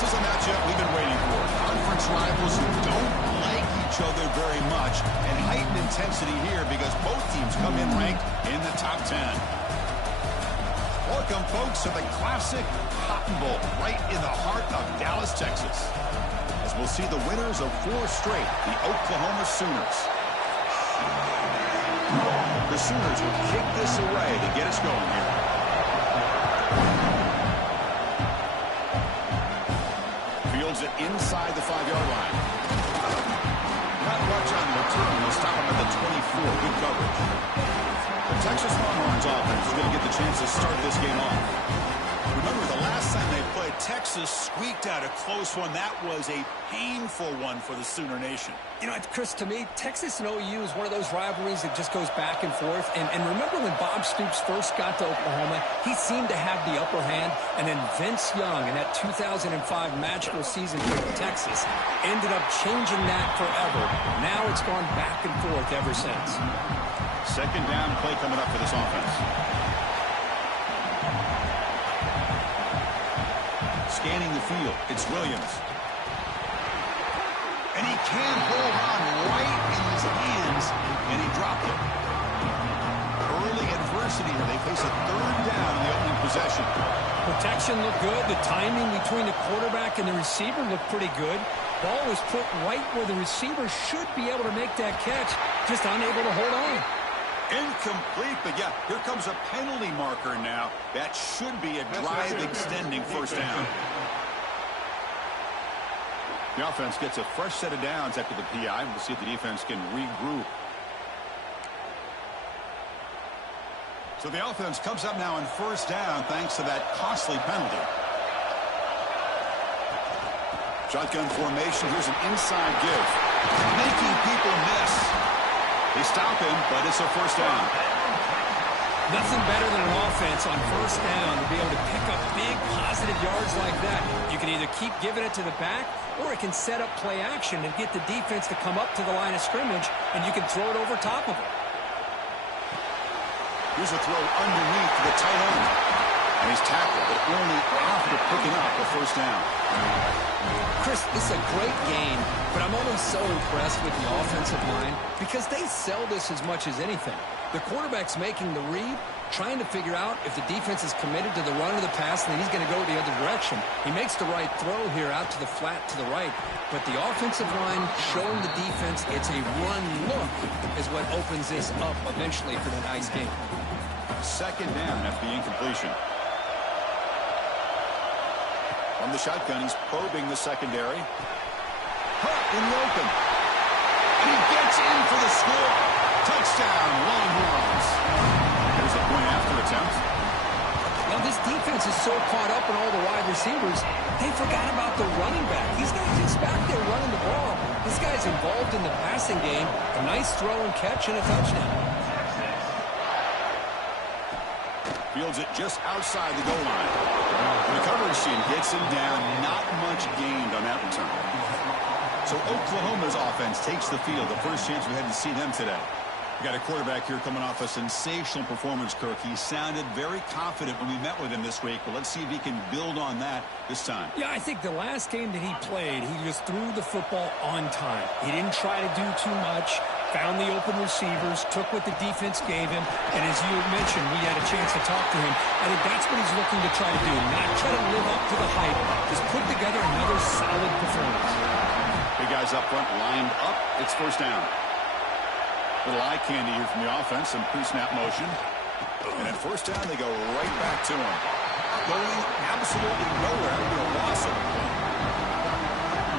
This is a matchup we've been waiting for. Conference rivals who don't like each other very much, and heightened intensity here because both teams come in ranked in the top 10. Welcome, folks, to the classic Cotton Bowl right in the heart of Dallas, Texas. As we'll see the winners of 4 straight, the Oklahoma Sooners. The Sooners will kick this away to get us going here. Fields it inside the 5-yard line. Not much on the return. They'll stop him at the 24. Good coverage. The Texas Longhorns offense is going to get the chance to start this game off. Remember, the last time they played, Texas squeaked out a close one. That was a painful one for the Sooner Nation. You know, Chris, to me, Texas and OU is one of those rivalries that just goes back and forth. And remember when Bob Stoops first got to Oklahoma, he seemed to have the upper hand. And then Vince Young in that 2005 magical season for Texas ended up changing that forever. Now it's gone back and forth ever since. Second down play coming up for this offense. Scanning the field, it's Williams. And he can't hold on right in his hands, and he dropped it. Early adversity here. They face a third down in the opening possession. Protection looked good. The timing between the quarterback and the receiver looked pretty good. Ball was put right where the receiver should be able to make that catch, just unable to hold on. Incomplete, but yeah, here comes a penalty marker now. That should be a drive extending first down. The offense gets a fresh set of downs after the PI. We'll see if the defense can regroup. So the offense comes up now on first down thanks to that costly penalty. Shotgun formation. Here's an inside give. Making people miss. They stop him, but it's a first down. Nothing better than an offense on first down to be able to pick up big positive yards like that. You can either keep giving it to the back, or it can set up play action and get the defense to come up to the line of scrimmage, and you can throw it over top of it. Here's a throw underneath to the tight end. And he's tackled, but only after picking up the first down. Chris, this is a great game, but I'm always so impressed with the offensive line because they sell this as much as anything. The quarterback's making the read, trying to figure out if the defense is committed to the run or the pass, and then he's going to go the other direction. He makes the right throw here out to the flat to the right, but the offensive line showing the defense it's a run look is what opens this up eventually for the nice game. Second down after the incompletion. From the shotgun, he's probing the secondary. Hurt in the open. And he gets in for the score. Touchdown, Longhorns. There's a point after attempt. Now, this defense is so caught up in all the wide receivers, they forgot about the running back. He's not just back there running the ball. This guy's involved in the passing game. A nice throw and catch and a touchdown. Fields it just outside the goal line. The coverage team gets him down. Not much gained on that return. So Oklahoma's offense takes the field. The first chance we had to see them today. We got a quarterback here coming off a sensational performance, Kirk. He sounded very confident when we met with him this week, but let's see if he can build on that this time. Yeah, I think the last game that he played, he just threw the football on time. He didn't try to do too much, found the open receivers, took what the defense gave him, and as you mentioned, we had a chance to talk to him. I think that's what he's looking to try to do, not try to live up to the hype, just put together another solid performance. Big guys up front lined up. It's first down. Little eye candy here from the offense, some pre-snap motion. And at first down, they go right back to him. Going absolutely nowhere. A loss of the play.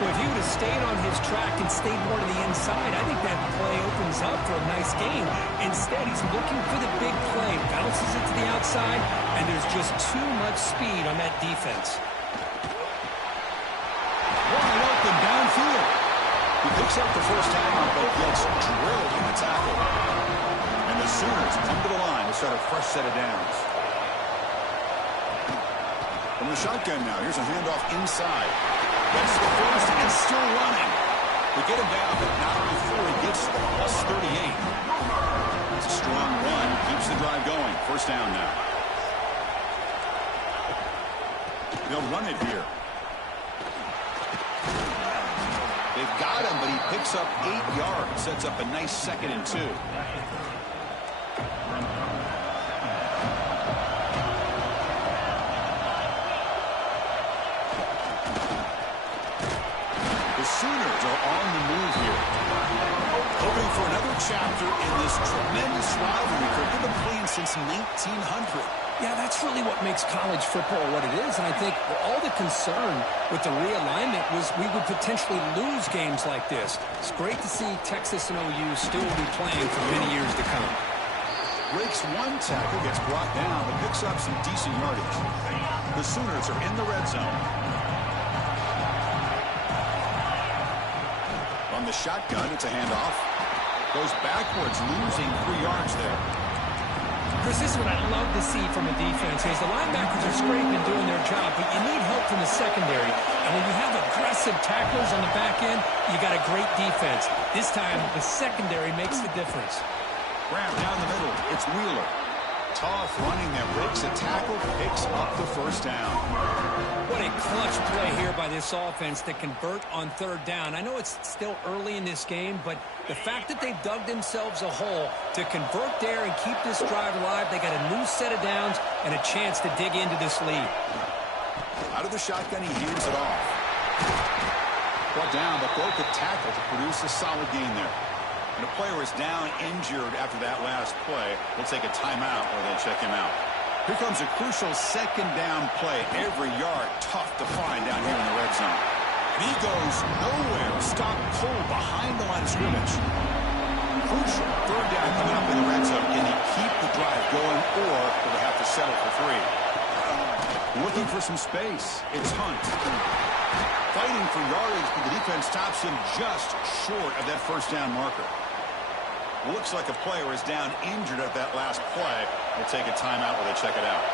Well, if he would have stayed on his track and stayed more to the inside, I think that play opens up for a nice game. Instead, he's looking for the big play, bounces it to the outside, and there's just too much speed on that defense. Wide open downfield. He picks up the first down, but gets drilled in the tackle. And the Sooners come to the line to start a fresh set of downs. From the shotgun now, here's a handoff inside. Gets the first and still running. They get him down, but not before he gets to the +38. It's a strong run, keeps the drive going. First down now. They'll run it here. They've got him, but he picks up 8 yards. Sets up a nice 2nd and 2. The Sooners are on the move here. Hoping for another chapter in this tremendous rivalry. They've been playing since 1900. Yeah, that's really what makes college football what it is. And I think all the concern with the realignment was we would potentially lose games like this. It's great to see Texas and OU still be playing for many years to come. Breaks one tackle, gets brought down, but picks up some decent yardage. The Sooners are in the red zone. On the shotgun, it's a handoff. Goes backwards, losing 3 yards there. Chris, this is what I love to see from a defense is the linebackers are scraping doing their job, but you need help from the secondary. And when you have aggressive tacklers on the back end, you got a great defense. This time, the secondary makes the difference. Graham down the middle. It's Wheeler. Tough running there. Breaks a tackle, picks up the first down. What a clutch play here by this offense to convert on 3rd down. I know it's still early in this game, but the fact that they've dug themselves a hole to convert there and keep this drive alive, they got a new set of downs and a chance to dig into this lead. Out of the shotgun, he hands it off. Brought down, but broke a tackle to produce a solid gain there. And a player is down injured after that last play. We'll take a timeout or they'll check him out. Here comes a crucial 2nd down play. Every yard tough to find down here in the red zone. And he goes nowhere. Stop cold behind the line of scrimmage. Crucial 3rd down coming up in the red zone. Can he keep the drive going, or will they have to settle for 3? Looking for some space. It's Hunt. Fighting for yardage, but the defense stops him just short of that 1st down marker. Looks like a player is down injured at that last play. We'll take a timeout while they check it out.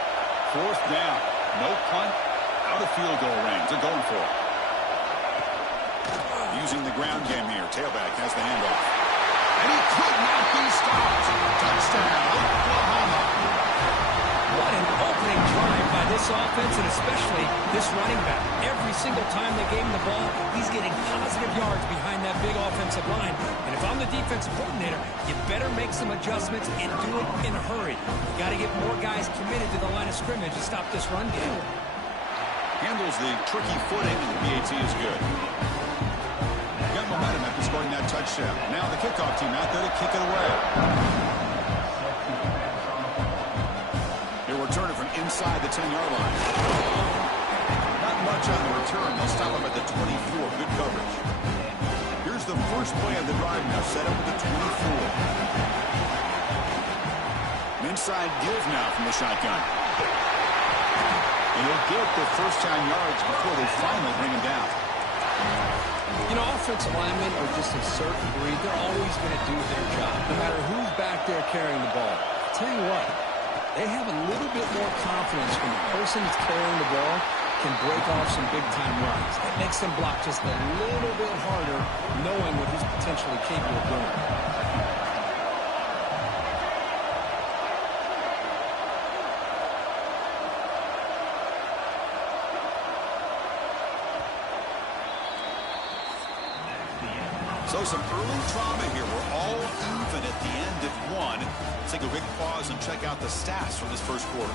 4th down. No punt. Out of field goal range. They're going for it. Using the ground game here. Tailback has the handoff. And he could not be stopped. Touchdown, Oklahoma. What an opening drive by this offense, and especially this running back. Every single time they gave him the ball, he's getting positive yards behind that big offensive line. And if I'm the defensive coordinator, you better make some adjustments and do it in a hurry. You got to get more guys committed to the line of scrimmage to stop this run game. Handles the tricky footing, and the PAT is good. Got momentum after scoring that touchdown. Now the kickoff team out there to kick it away. He'll return it from inside the 10-yard line. Not much on the return. They'll stop him at the 24. Good coverage. Here's the first play of the drive now. Set up at the 24. An inside give now from the shotgun. And he'll get the first-down yards before they finally bring him down. You know, offensive linemen are just a certain breed. They're always going to do their job, no matter who's back there carrying the ball. I'll tell you what, they have a little bit more confidence when the person that's carrying the ball can break off some big-time runs. It makes them block just a little bit harder, knowing what he's potentially capable of doing. So some early drama here. We're all even at the end of one. Let's take a quick pause and check out the stats for this first quarter.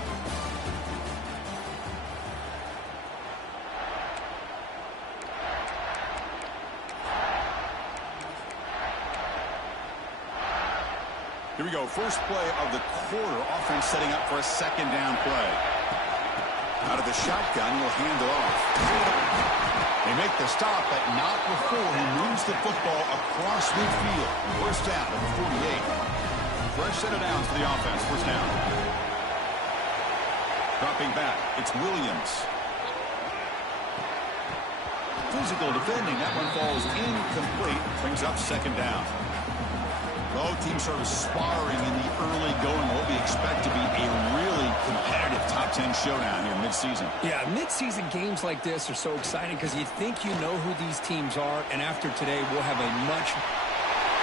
Here we go. First play of the quarter. Offense setting up for a 2nd down play. Out of the shotgun, he'll hand it off. They make the stop, but not before he moves the football across midfield. First down at the 48. Fresh set of downs for the offense. First down. Dropping back, it's Williams. Physical defending. That one falls incomplete. Brings up 2nd down. Both teams sort of sparring in the early going. What we expect to be a really competitive top 10 showdown here mid-season. Yeah, mid-season games like this are so exciting because you think you know who these teams are, and after today we'll have a much...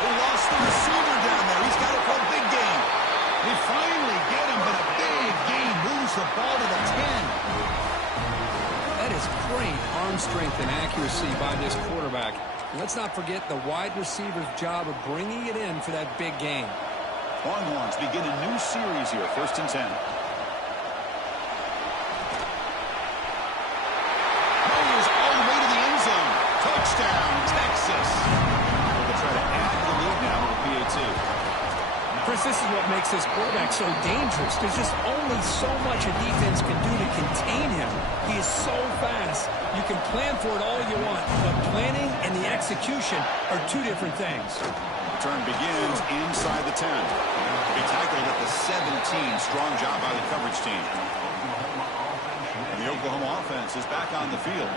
They lost the receiver down there. He's got it for a big game. They finally get him, but a big game moves the ball to the 10. That is great arm strength and accuracy by this quarterback. Let's not forget the wide receiver's job of bringing it in for that big gain. Longhorns begin a new series here, 1st and 10. Goes all the way to the end zone. Touchdown, Texas. They'll try to add the lead now with a PAT. Chris, this is what makes this quarterback so dangerous. There's just only so much a defense can do to contain him. He is so fast. You can plan for it all you want, but planning and the execution are two different things. Return begins inside the 10. He tackled at the 17. Strong job by the coverage team. And the Oklahoma offense is back on the field.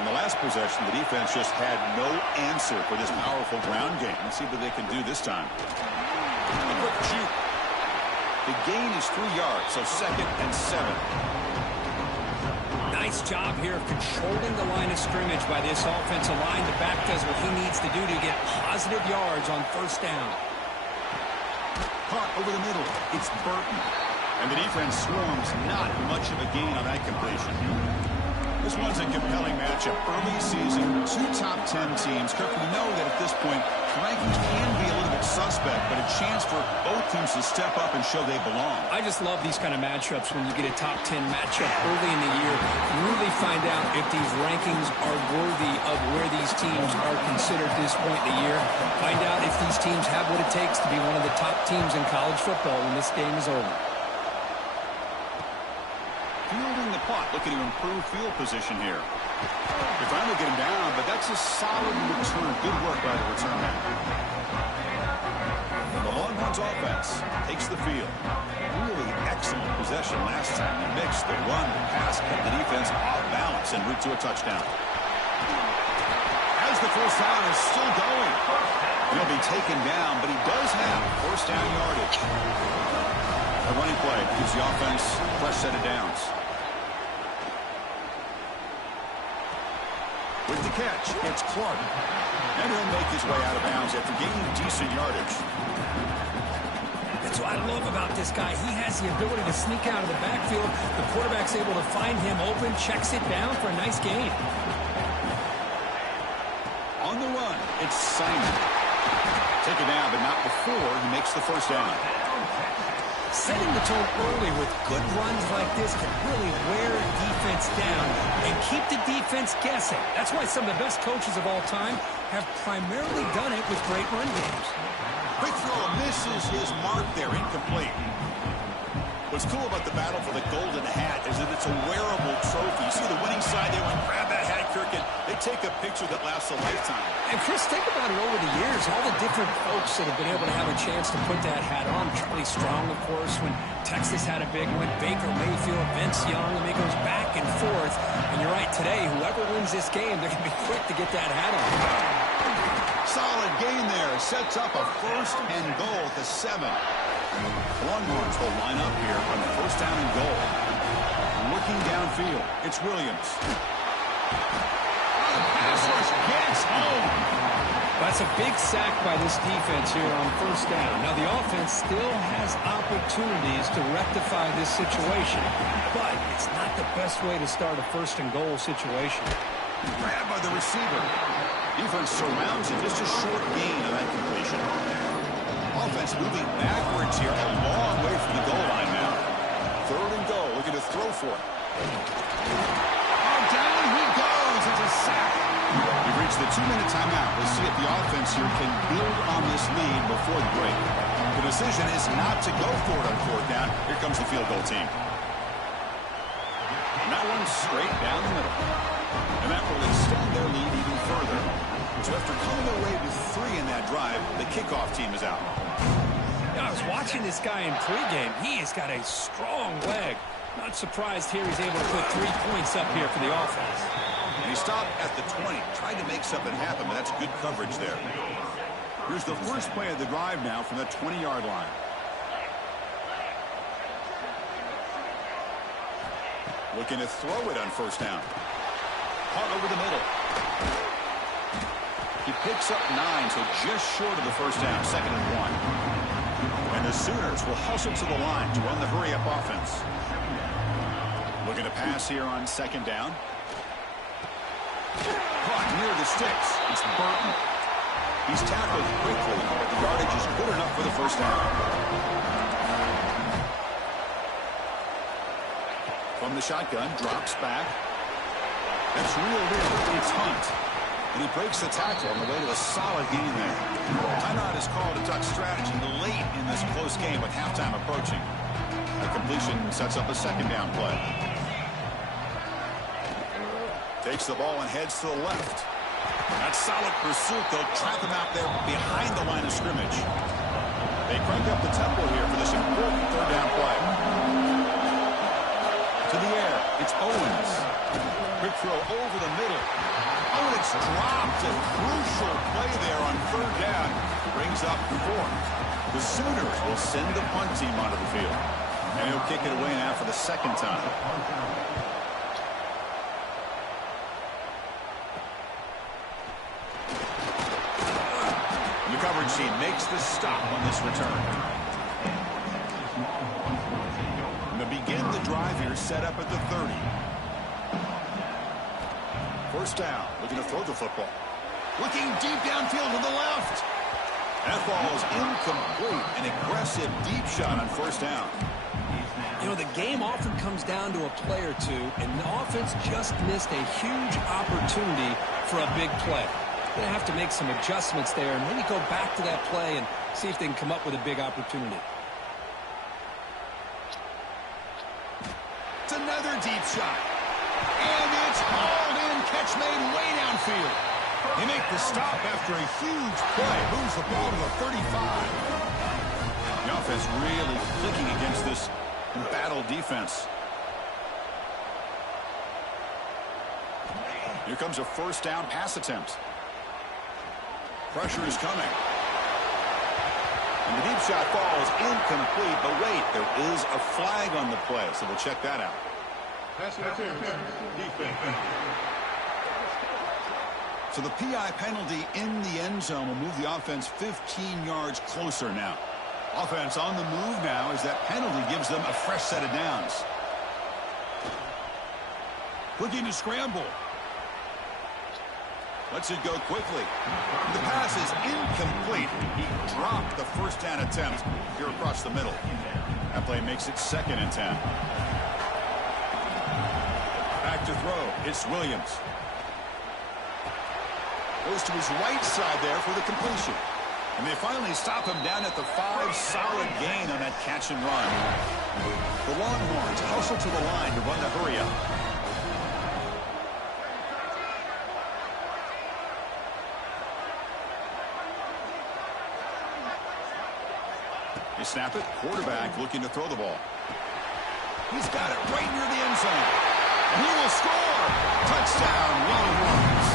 In the last possession, the defense just had no answer for this powerful ground game. Let's see what they can do this time. A quick shoot. The gain is 3 yards, so 2nd and 7. Nice job here of controlling the line of scrimmage by this offensive line. The back does what he needs to do to get positive yards on 1st down. Caught over the middle. It's Burton. And the defense swarms. Not much of a gain on that completion. This one's a compelling matchup. Early season, 2 top 10 teams. Kirk, we know that at this point, rankings can be a little bit suspect, but a chance for both teams to step up and show they belong. I just love these kind of matchups when you get a top 10 matchup early in the year. You really find out if these rankings are worthy of where these teams are considered at this point in the year. Find out if these teams have what it takes to be one of the top teams in college football when this game is over. Fielding the punt, looking to improve field position here. They finally get him down, but that's a solid return. Good work by the return man. The Longhorns offense takes the field. Really excellent possession last time. They mixed the run, the pass, kept the defense off balance en route to a touchdown. As the 1st down is still going. He'll be taken down, but he does have 1st down yardage. A running play gives the offense a fresh set of downs. With the catch, it's Clark. And he'll make his way out of bounds after gaining decent yardage. That's what I love about this guy. He has the ability to sneak out of the backfield. The quarterback's able to find him open, checks it down for a nice gain. On the run, it's Simon. Taken down, but not before he makes the 1st down. Setting the tone early with good runs like this can really wear a defense down and keep the defense guessing. That's why some of the best coaches of all time have primarily done it with great run games. Quick throw misses his mark there, incomplete. What's cool about the battle for the golden hat is that it's a wearable trophy. You see the winning side, they want to grab that hat, Kirk, and they take a picture that lasts a lifetime. And Chris, think about it over the years, all the different folks that have been able to have a chance to put that hat on. Charlie Strong, of course, when Texas had a big one, Baker Mayfield, Vince Young, and it goes back and forth. And you're right, today, whoever wins this game, they're going to be quick to get that hat on. Solid gain there. Sets up a 1st and goal at the 7. The Longhorns will line up here on 1st down and goal. Looking downfield, it's Williams. The pass rush gets home. That's a big sack by this defense here on 1st down. Now, the offense still has opportunities to rectify this situation, but it's not the best way to start a 1st and goal situation. Grabbed by the receiver. Defense surrounds it. Just a short gain on that completion. Offense moving backwards here, a long way from the goal line now. 3rd and goal, looking to throw for it. Oh, down he goes. It's a sack. We've reached the 2-minute timeout. We'll see if the offense here can build on this lead before the break. The decision is not to go for it on 4th down. Here comes the field goal team. And that one straight down the middle. And that will extend their lead even further. So after coming away with 3 in that drive, the kickoff team is out. I was watching this guy in pregame. He has got a strong leg. Not surprised here he's able to put 3 points up here for the offense. And he stopped at the 20, tried to make something happen, but that's good coverage there. Here's the first play of the drive now from the 20-yard line. Looking to throw it on 1st down. Caught over the middle. He picks up 9, so just short of the 1st down, 2nd and 1. And the Sooners will hustle to the line to run the hurry-up offense. Looking to pass here on 2nd down. Caught near the the sticks. It's Burton. He's tackled quickly, but the yardage is good enough for the first down. From the shotgun, drops back. That's reeled in. It's Hunt. And he breaks the tackle on the way to a solid gain there. Timeout is called to duck strategy late in this close game with halftime approaching. The completion sets up a second down play. Takes the ball and heads to the left. That's solid pursuit. They'll trap him out there behind the line of scrimmage. They crank up the tempo here for this important third down play. To the air, it's Owens. Quick throw over the middle. Oh, and it's dropped. A crucial play there on third down. Brings up fourth. The Sooners will send the punt team onto the field. And he'll kick it away now for the second time. The coverage team makes the stop on this return. And to begin the drive here, set up at the 30. First down, looking to throw the football. Looking deep downfield to the left. That ball is incomplete. An aggressive deep shot on first down. You know, the game often comes down to a play or two, and the offense just missed a huge opportunity for a big play. They're going to have to make some adjustments there and maybe go back to that play and see if they can come up with a big opportunity. It's another deep shot. And it's hauled in. Catch made way downfield. They make the stop after a huge play. Moves the ball to the 35. The offense really clicking against this battle defense. Here comes a first down pass attempt. Pressure is coming. And the deep shot falls incomplete. But wait, there is a flag on the play, so we'll check that out. Pass attempt. Defense. So the PI penalty in the end zone will move the offense 15 yards closer now. Offense on the move now as that penalty gives them a fresh set of downs. Looking to scramble. Lets it go quickly. The pass is incomplete. He dropped the first down attempt here across the middle. That play makes it 2nd and 10. Back to throw. It's Williams. Goes to his right side there for the completion. And they finally stop him down at the 5. Solid gain on that catch and run. The Longhorns hustle to the line to run the hurry up. They snap it. Quarterback looking to throw the ball. He's got it right near the end zone. And he will score. Touchdown, Longhorns.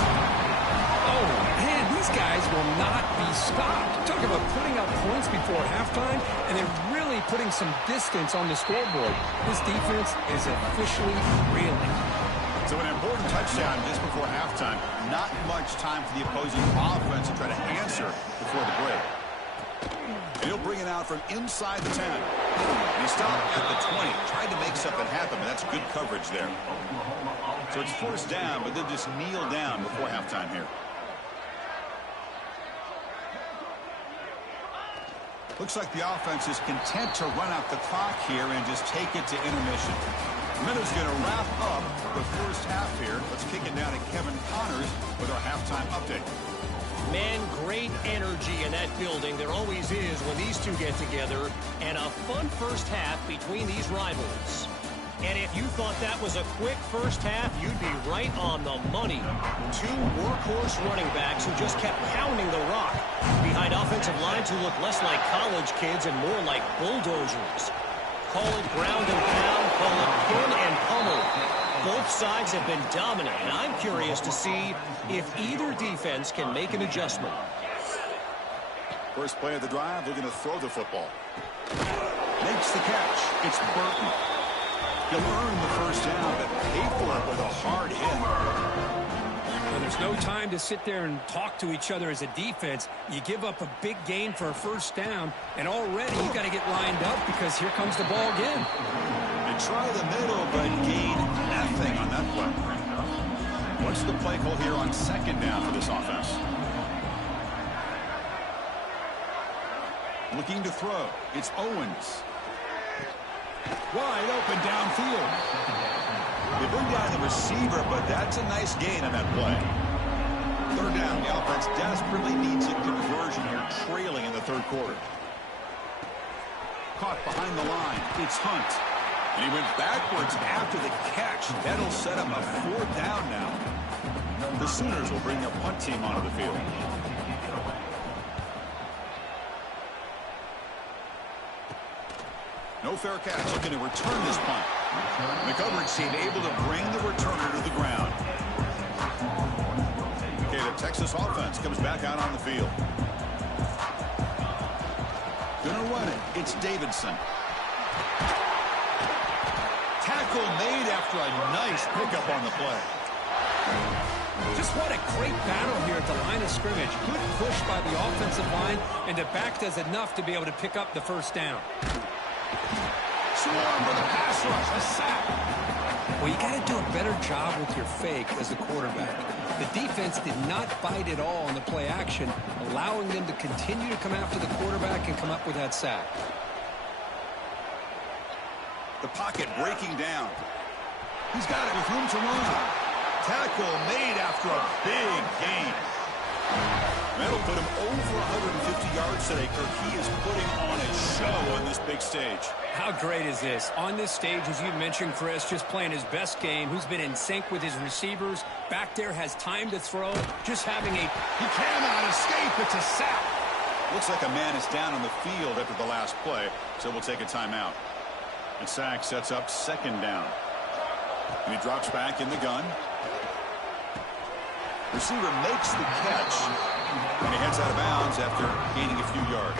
Oh, man, these guys will not be stopped. Talk about putting up points before halftime, and they're really putting some distance on the scoreboard. This defense is officially reeling. So an important touchdown just before halftime. Not much time for the opposing offense to try to answer before the break. And he'll bring it out from inside the 10. And he stopped at the 20. Tried to make something happen, but that's good coverage there. So it's first down, but they'll just kneel down before halftime here. Looks like the offense is content to run out the clock here and just take it to intermission. Minutes going to wrap up the first half here. Let's kick it down to Kevin Connors with our halftime update. Man, great energy in that building. There always is when these two get together. And a fun first half between these rivals. And if you thought that was a quick first half, you'd be right on the money. 2 workhorse running backs who just kept pounding the rock behind offensive lines who look less like college kids and more like bulldozers. Call it ground and pound, call it pin and pummel. Both sides have been dominant, and I'm curious to see if either defense can make an adjustment. First play of the drive, looking to throw the football. Makes the catch. It's Burton. He'll earn the first down, but pay for it with a hard hit. Well, there's no time to sit there and talk to each other as a defense. You give up a big gain for a first down, and already you got to get lined up because here comes the ball again. They try the middle, but gain nothing on that play. What's the play call here on second down? down for this offense. Looking to throw. It's Owens. Wide open downfield. They bring down the receiver, but that's a nice gain on that play. Third down. The offense desperately needs a conversion here, trailing in the third quarter. Caught behind the line. It's Hunt. And he went backwards after the catch. That'll set up a fourth down now. The Sooners will bring their punt team onto the field. No fair catch. Looking to return this punt. The coverage team able to bring the returner to the ground. Okay, the Texas offense comes back out on the field. Gonna run it. It's Davidson. Tackle made after a nice pickup on the play. Just what a great battle here at the line of scrimmage. Good push by the offensive line, and the back does enough to be able to pick up the first down. Swarm for the pass rush. A sack. Well, you got to do a better job with your fake as the quarterback. The defense did not bite at all on the play action, allowing them to continue to come after the quarterback and come up with that sack. The pocket breaking down. He's got it with room to run. Tackle made after a big gain. That'll put him over 150 yards today, Kirk. He is putting on a show on this big stage. How great is this? On this stage, as you mentioned, Chris, just playing his best game. Who's been in sync with his receivers. Back there has time to throw. Just having a... He cannot escape. It's a sack. Looks like a man is down on the field after the last play, so we'll take a timeout. And sack sets up second down. And he drops back in the gun. Receiver makes the catch. And he heads out of bounds after gaining a few yards.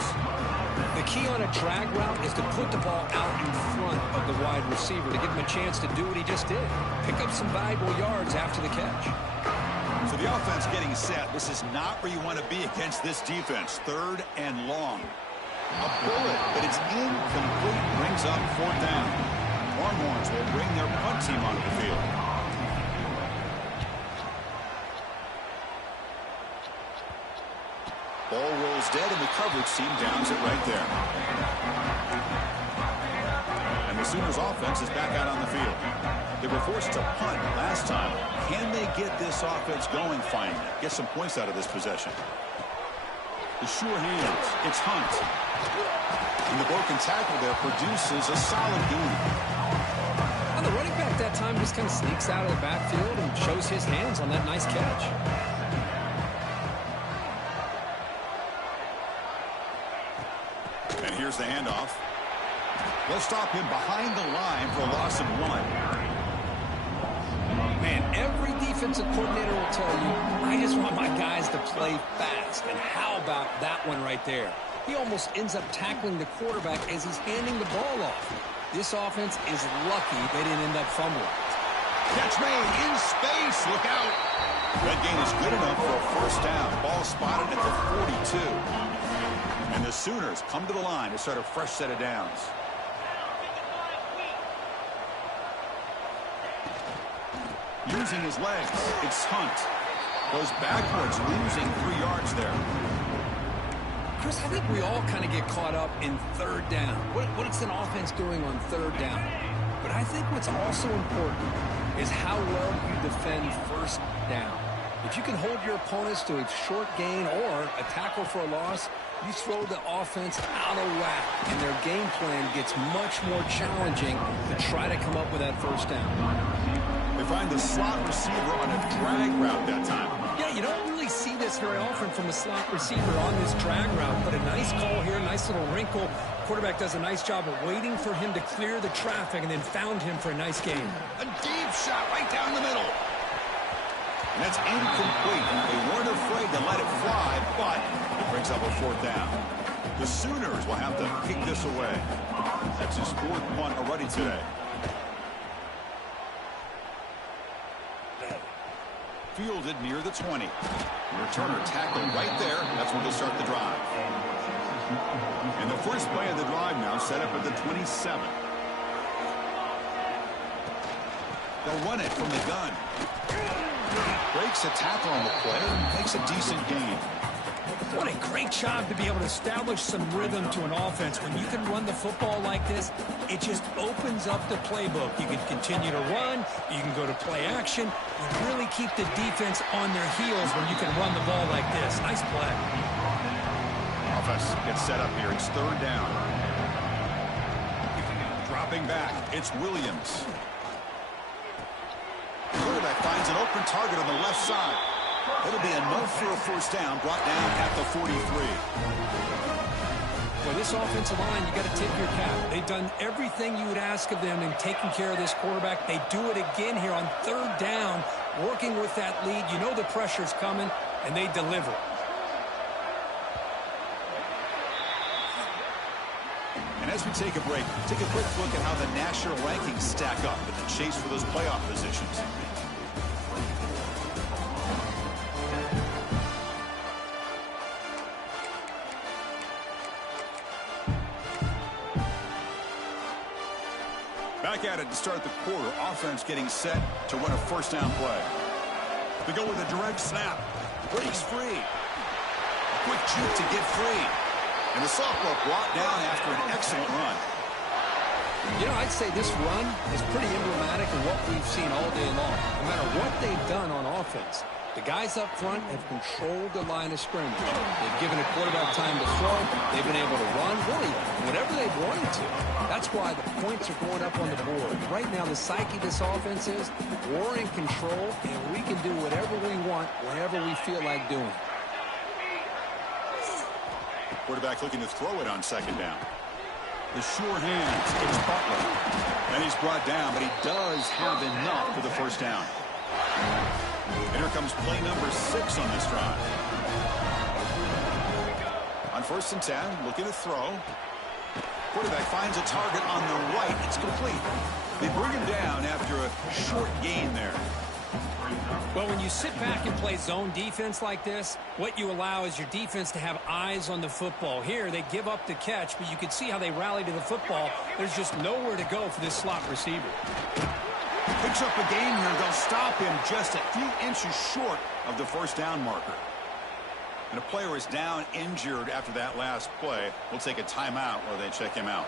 The key on a drag route is to put the ball out in front of the wide receiver to give him a chance to do what he just did. Pick up some valuable yards after the catch. So the offense getting set. This is not where you want to be against this defense. Third and long. A bullet, but it's incomplete. Brings up fourth down. Longhorns will bring their punt team onto the field. Ball rolls dead, and the coverage team downs it right there. And the Sooners offense is back out on the field. They were forced to punt last time. Can they get this offense going finally? Get some points out of this possession. The sure hands. It's Hunt. And the broken tackle there produces a solid gain. And the running back that time just kind of sneaks out of the backfield and shows his hands on that nice catch. And here's the handoff. They'll stop him behind the line for a loss of 1. Man, every defensive coordinator will tell you, I just want my guys to play fast. And how about that one right there? He almost ends up tackling the quarterback as he's handing the ball off. This offense is lucky they didn't end up fumbling. Catch made in space. Look out. That gain is good enough for a first down. Ball spotted at the 42. And the Sooners come to the line to start a fresh set of downs. Using his legs, it's Hunt. Goes backwards, losing 3 yards there. Chris, I think we all kind of get caught up in third down. What is an offense doing on third down? But I think what's also important is how well you defend first down. If you can hold your opponents to a short gain or a tackle for a loss, you throw the offense out of whack, and their game plan gets much more challenging to try to come up with that first down. They find the slot receiver on a drag route that time. Yeah, you don't really see this very often from a slot receiver on this drag route, but a nice call here, nice little wrinkle. Quarterback does a nice job of waiting for him to clear the traffic and then found him for a nice gain. A deep shot right down the middle. And that's incomplete. They weren't afraid to let it fly, but it brings up a fourth down. The Sooners will have to kick this away. That's his fourth punt already today. Fielded near the 20. The returner tackled right there. That's when they'll start the drive. And the first play of the drive now set up at the 27. They'll run it from the gun. breaks a tackle on the play and makes a decent gain. What a great job to be able to establish some rhythm to an offense. When you can run the football like this, it just opens up the playbook. You can continue to run. You can go to play action. You really keep the defense on their heels when you can run the ball like this. Nice play. Offense gets set up here. It's third down. Dropping back. It's Williams. Quarterback finds an open target on the left side. It'll be enough for a first down, brought down at the 43. Well, this offensive line, you got to tip your cap. They've done everything you would ask of them in taking care of this quarterback. They do it again here on third down, working with that lead. You know the pressure's coming, and they deliver. And as we take a break, take a quick look at how the national rankings stack up in the chase for those playoff positions. Back at it to start the quarter. Offense getting set to run a first down play. They go with a direct snap. Breaks free. A quick juke to get free. And the sophomore brought down after an excellent run. You know, I'd say this run is pretty emblematic of what we've seen all day long. No matter what they've done on offense, the guys up front have controlled the line of scrimmage. They've given a quarterback time to throw. They've been able to run, really, whatever they've wanted to. That's why the points are going up on the board. Right now, the psyche of this offense is we're in control, and we can do whatever we want, whenever we feel like doing. Quarterback looking to throw it on second down. The sure hands. It's Butler. And he's brought down, but he does have enough for the first down. And here comes play number 6 on this drive. On 1st and 10, looking to throw. Quarterback finds a target on the right. It's complete. They bring him down after a short gain there. Well, when you sit back and play zone defense like this, what you allow is your defense to have eyes on the football. Here, they give up the catch, but you can see how they rally to the football. There's just nowhere to go for this slot receiver. Picks up a gain here. They'll stop him just a few inches short of the first down marker. And a player is down injured after that last play. We'll take a timeout while they check him out.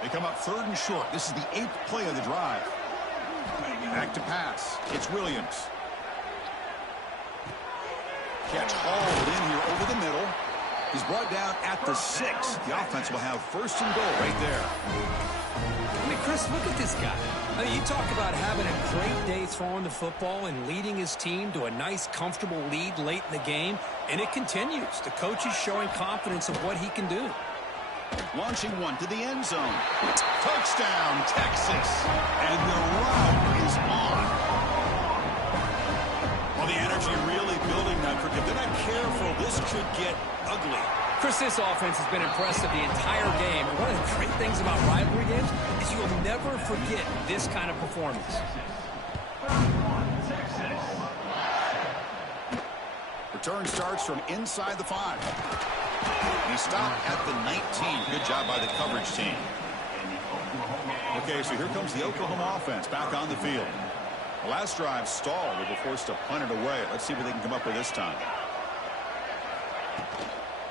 They come up 3rd and short. This is the 8th play of the drive. Back to pass. It's Williams. Catch hauled in here over the middle. He's brought down at the 6. The offense will have 1st and goal right there. I mean, Chris, look at this guy. I mean, you talk about having a great day throwing the football and leading his team to a nice, comfortable lead late in the game, and it continues. The coach is showing confidence of what he can do. Launching one to the end zone. Touchdown, Texas. And the route is on. Well, the energy really building now. If they're not careful, this could get ugly. Chris, this offense has been impressive the entire game. And one of the great things about rivalry games is you will never forget this kind of performance. Return starts from inside the 5. He stopped at the 19. Good job by the coverage team. Okay, so here comes the Oklahoma offense back on the field. The last drive stalled. They were forced to punt it away. Let's see what they can come up with this time.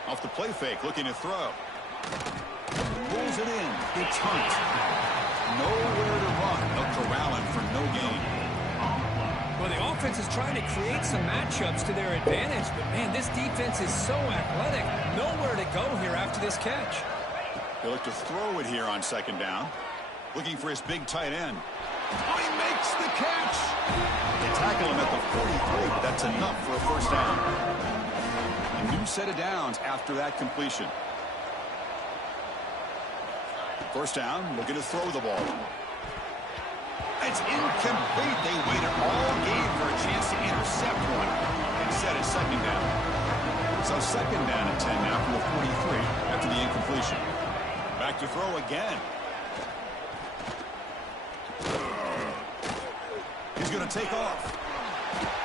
Off the play fake, looking to throw. Pulls it in. It's Hunt. Nowhere to run. They'll corral him for no gain. Well, the offense is trying to create some matchups to their advantage, but, man, this defense is so athletic. Nowhere to go here after this catch. They look to throw it here on second down. Looking for his big tight end. Oh, he makes the catch. They tackle him at the 43, but that's enough for a first down. A new set of downs after that completion. First down, looking to throw the ball. It's incomplete. They waited all game for a chance to intercept one. Instead, it's second down. So second down and 10 now from the 43 after the incompletion. Back to throw again. He's going to take off.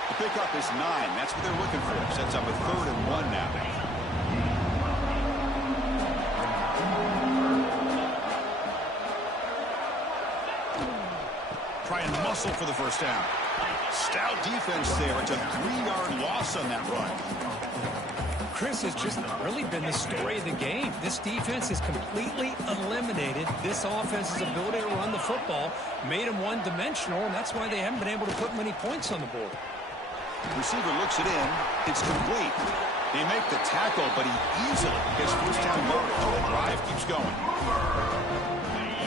The pickup is 9. That's what they're looking for. Sets up a 3rd and 1 now. Try and muscle for the first down. Stout defense there. It's a 3-yard loss on that run. Chris, has just really been the story of the game. This defense has completely eliminated this offense's ability to run the football, made them one-dimensional, and that's why they haven't been able to put many points on the board. Receiver looks it in. It's complete. They make the tackle, but he easily gets first down yardage. The drive keeps going.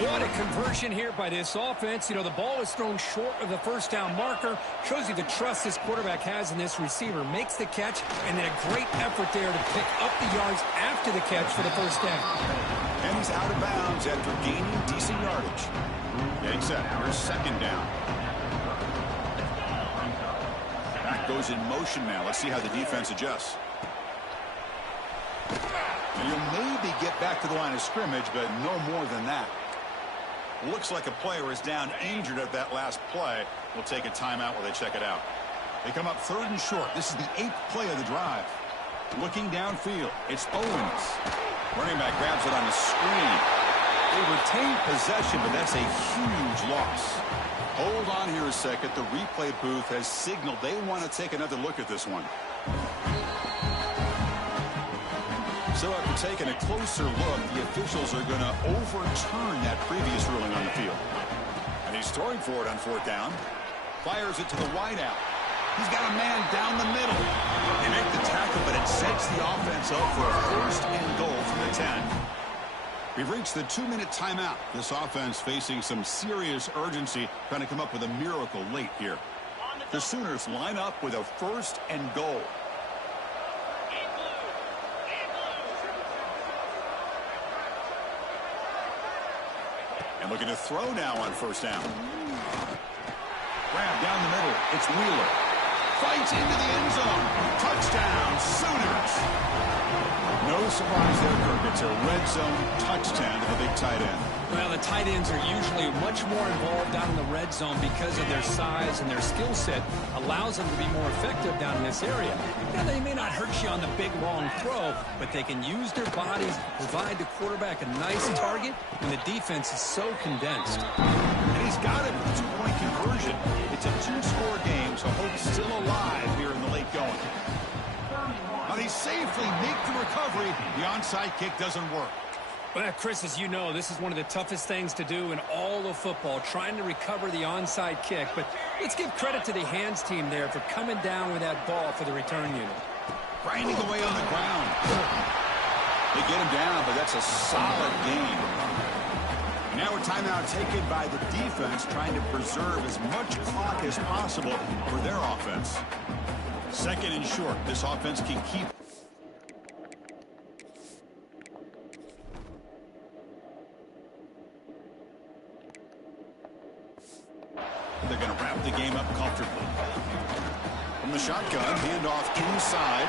What a conversion here by this offense. You know, the ball is thrown short of the first down marker. Shows you the trust this quarterback has in this receiver. Makes the catch, and then a great effort there to pick up the yards after the catch for the first down. And he's out of bounds after gaining decent yardage. Getting set. Here's second down. Back goes in motion now. Let's see how the defense adjusts. And you'll maybe get back to the line of scrimmage, but no more than that. Looks like a player is down injured at that last play. We'll take a timeout while they check it out. They come up 3rd and short. This is the 8th play of the drive. Looking downfield, it's Owens. Running back grabs it on the screen. They retain possession, but that's a huge loss. Hold on here a second. The replay booth has signaled they want to take another look at this one. So after taking a closer look, the officials are going to overturn that previous ruling on the field. And he's throwing for it on 4th down. Fires it to the wideout. He's got a man down the middle. They make the tackle, but it sets the offense up for a 1st and goal from the 10. We've reached the 2-minute timeout. This offense facing some serious urgency, trying to come up with a miracle late here. The Sooners line up with a 1st and goal. And looking to throw now on 1st down. Grab down the middle. It's Wheeler. Fights into the end zone. Touchdown, Sooners. No surprise there, Kirk. It's a red zone touchdown to the big tight end. Well, the tight ends are usually much more involved down in the red zone because of their size and their skill set allows them to be more effective down in this area. Now, they may not hurt you on the big, long throw, but they can use their bodies to provide the quarterback a nice target when the defense is so condensed. And he's got it with a 2-point conversion. It's a 2-score game, so hope's still alive here in the late going. Now they safely make the recovery. The onside kick doesn't work. Well, Chris, as you know, this is one of the toughest things to do in all of football, trying to recover the onside kick. But let's give credit to the hands team there for coming down with that ball for the return unit. Grinding away on the ground. They get him down, but that's a solid game. Now a timeout taken by the defense, trying to preserve as much clock as possible for their offense. 2nd and short. This offense can keep. They're going to wrap the game up comfortably. From the shotgun, handoff inside.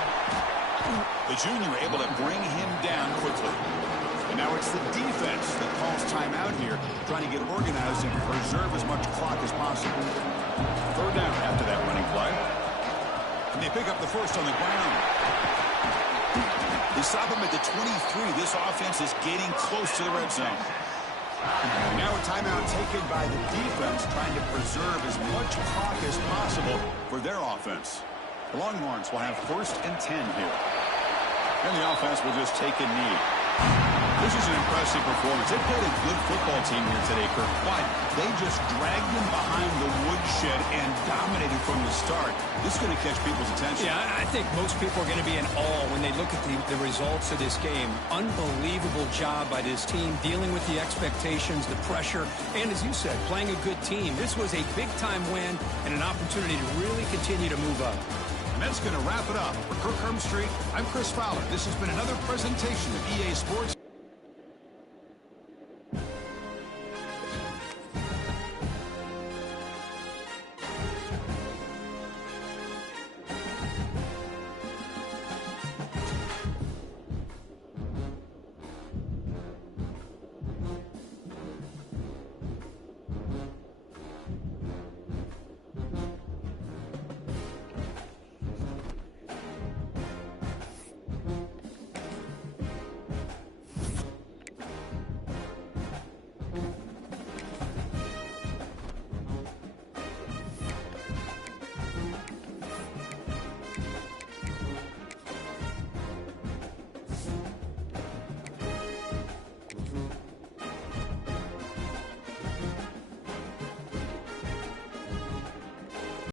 The junior able to bring him down quickly. And now it's the defense that calls timeout here, trying to get organized and preserve as much clock as possible. 3rd down after that running play. And they pick up the 1st on the ground. They stop him at the 23. This offense is getting close to the red zone. Now a timeout taken by the defense, trying to preserve as much clock as possible for their offense. The Longhorns will have 1st and 10 here. And the offense will just take a knee. This is an impressive performance. They played a good football team here today, Kirk, but they just dragged them behind the woodshed and dominated from the start. This is going to catch people's attention. Yeah, I think most people are going to be in awe when they look at the results of this game. Unbelievable job by this team, dealing with the expectations, the pressure, and as you said, playing a good team. This was a big-time win and an opportunity to really continue to move up. And that's going to wrap it up. For Kirk Street, I'm Chris Fowler. This has been another presentation of EA Sports.